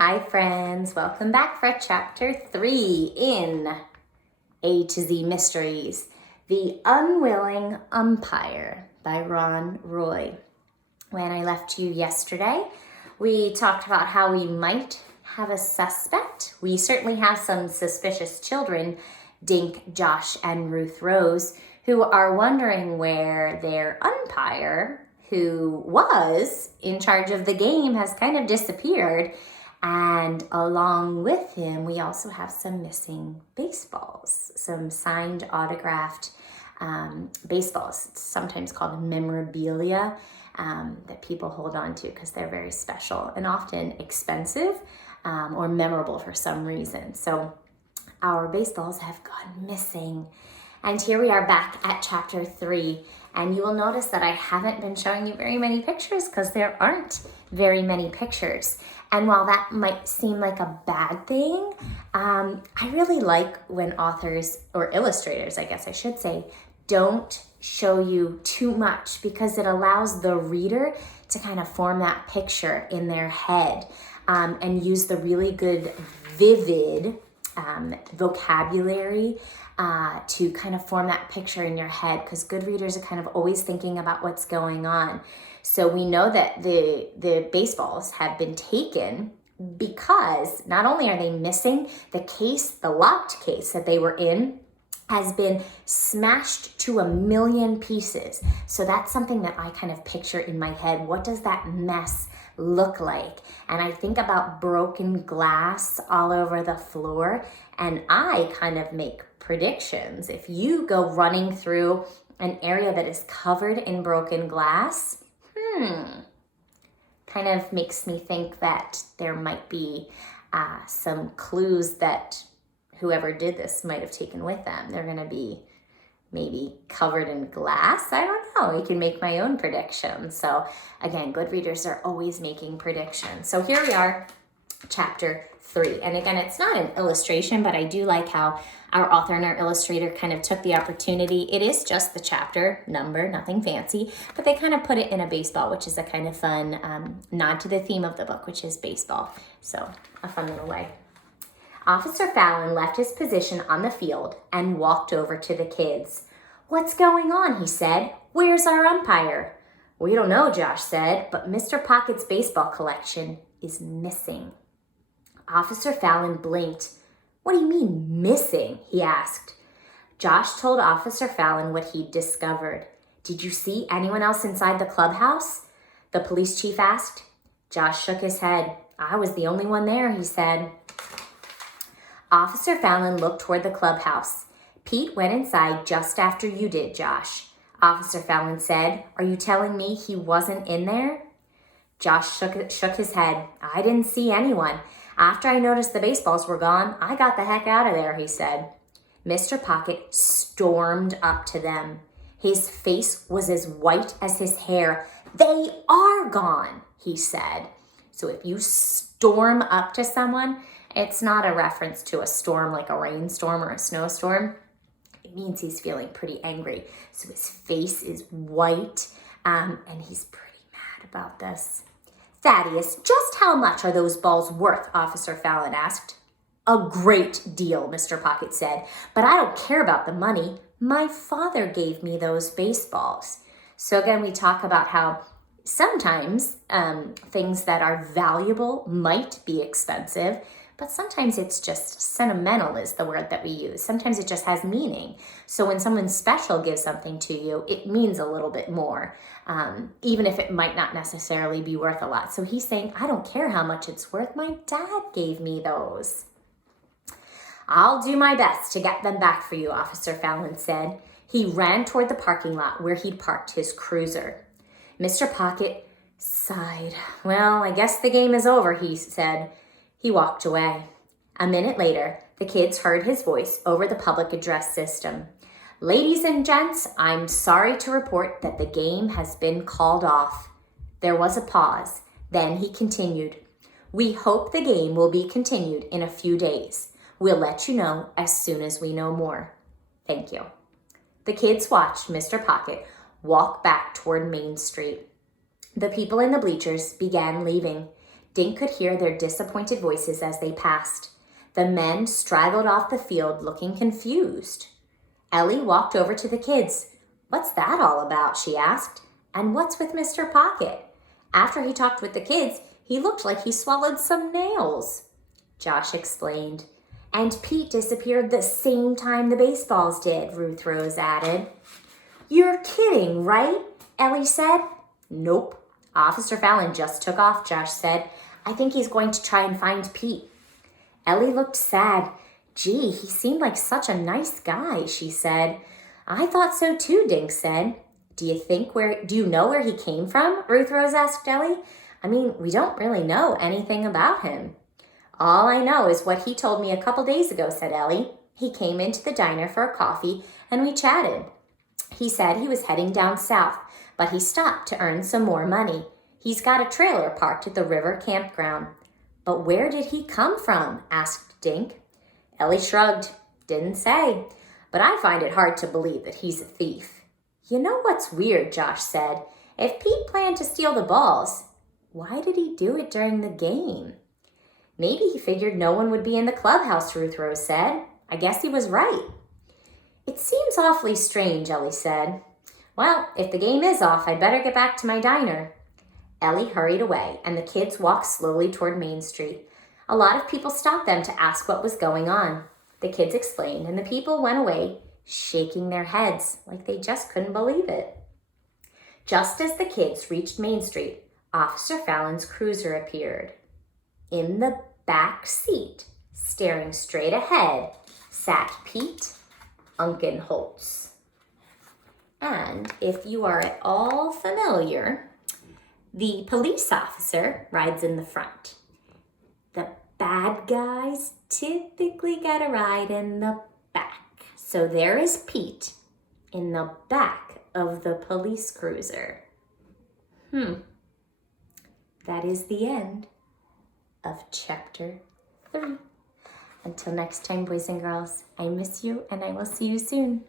Hi friends, welcome back for chapter 3 in A to Z Mysteries, The Unwilling Umpire by Ron Roy. When I left you yesterday, we talked about how we might have a suspect. We certainly have some suspicious children, Dink, Josh, and Ruth Rose, who are wondering where their umpire, who was in charge of the game, has kind of disappeared. And along with him, we also have some missing baseballs, some signed, autographed baseballs. It's sometimes called memorabilia that people hold on to because they're very special and often expensive or memorable for some reason. So our baseballs have gone missing. And here we are back at chapter 3. And you will notice that I haven't been showing you very many pictures because there aren't very many pictures. And while that might seem like a bad thing, I really like when authors, or illustrators, I guess I should say, don't show you too much because it allows the reader to kind of form that picture in their head and use the really good, vivid vocabulary to kind of form that picture in your head, because good readers are kind of always thinking about what's going on. So we know that the baseballs have been taken because not only are they missing, the case, the locked case that they were in, has been smashed to 1,000,000 pieces. So that's something that I kind of picture in my head. What does that mess look like? And I think about broken glass all over the floor, and I kind of make predictions. If you go running through an area that is covered in broken glass, kind of makes me think that there might be some clues that whoever did this might have taken with them. They're going to be maybe covered in glass. I don't know. I can make my own predictions. So again, good readers are always making predictions. So here we are, chapter 3. And again, it's not an illustration, but I do like how our author and our illustrator kind of took the opportunity. It is just the chapter number, nothing fancy, but they kind of put it in a baseball, which is a kind of fun nod to the theme of the book, which is baseball. So a fun little way. Officer Fallon left his position on the field and walked over to the kids. "What's going on?" he said. "Where's our umpire?" "We don't know," Josh said, "but Mr. Pocket's baseball collection is missing." Officer Fallon blinked. "What do you mean, missing?" he asked. Josh told Officer Fallon what he'd discovered. "Did you see anyone else inside the clubhouse?" the police chief asked. Josh shook his head. "I was the only one there," he said. Officer Fallon looked toward the clubhouse. "Pete went inside just after you did, Josh," Officer Fallon said. "Are you telling me he wasn't in there?" Josh shook his head. "I didn't see anyone. After I noticed the baseballs were gone, I got the heck out of there," he said. Mr. Pocket stormed up to them. His face was as white as his hair. "They are gone," he said. So if you storm up to someone, it's not a reference to a storm like a rainstorm or a snowstorm. It means he's feeling pretty angry. So his face is white, and he's pretty mad about this. "Thaddeus, just how much are those balls worth?" Officer Fallon asked. "A great deal," Mr. Pocket said, "but I don't care about the money. My father gave me those baseballs." So again, we talk about how sometimes things that are valuable might be expensive, but sometimes it's just sentimental is the word that we use. Sometimes it just has meaning. So when someone special gives something to you, it means a little bit more, even if it might not necessarily be worth a lot. So he's saying, "I don't care how much it's worth. My dad gave me those." "I'll do my best to get them back for you," Officer Fallon said. He ran toward the parking lot where he'd parked his cruiser. Mr. Pocket sighed. "Well, I guess the game is over," he said. He walked away. A minute later, the kids heard his voice over the public address system. "Ladies and gents, I'm sorry to report that the game has been called off." There was a pause. Then he continued. "We hope the game will be continued in a few days. We'll let you know as soon as we know more. Thank you." The kids watched Mr. Pocket walk back toward Main Street. The people in the bleachers began leaving. Dink could hear their disappointed voices as they passed. The men straggled off the field looking confused. Ellie walked over to the kids. "What's that all about?" she asked. "And what's with Mr. Pocket?" After he talked with the kids, he looked like he swallowed some nails. Josh explained. "And Pete disappeared the same time the baseballs did," Ruth Rose added. "You're kidding, right?" Ellie said. "Nope. Officer Fallon just took off," Josh said. "I think he's going to try and find Pete." Ellie looked sad. "Gee, he seemed like such a nice guy," she said. "I thought so too," Dink said. Do you know where he came from?" Ruth Rose asked Ellie. "I mean, we don't really know anything about him." "All I know is what he told me a couple days ago," said Ellie. "He came into the diner for a coffee and we chatted. He said he was heading down south, but he stopped to earn some more money. He's got a trailer parked at the river campground." "But where did he come from?" asked Dink. Ellie shrugged. "Didn't say. But I find it hard to believe that he's a thief." "You know what's weird?" Josh said. "If Pete planned to steal the balls, why did he do it during the game?" "Maybe he figured no one would be in the clubhouse," Ruth Rose said. "I guess he was right." "It seems awfully strange," Ellie said. "Well, if the game is off, I'd better get back to my diner." Ellie hurried away, and the kids walked slowly toward Main Street. A lot of people stopped them to ask what was going on. The kids explained, and the people went away, shaking their heads like they just couldn't believe it. Just as the kids reached Main Street, Officer Fallon's cruiser appeared. In the back seat, staring straight ahead, sat Pete Unkenholtz. And if you are at all familiar, the police officer rides in the front. The bad guys typically get a ride in the back. So there is Pete in the back of the police cruiser. That is the end of chapter 3. Until next time, boys and girls, I miss you and I will see you soon.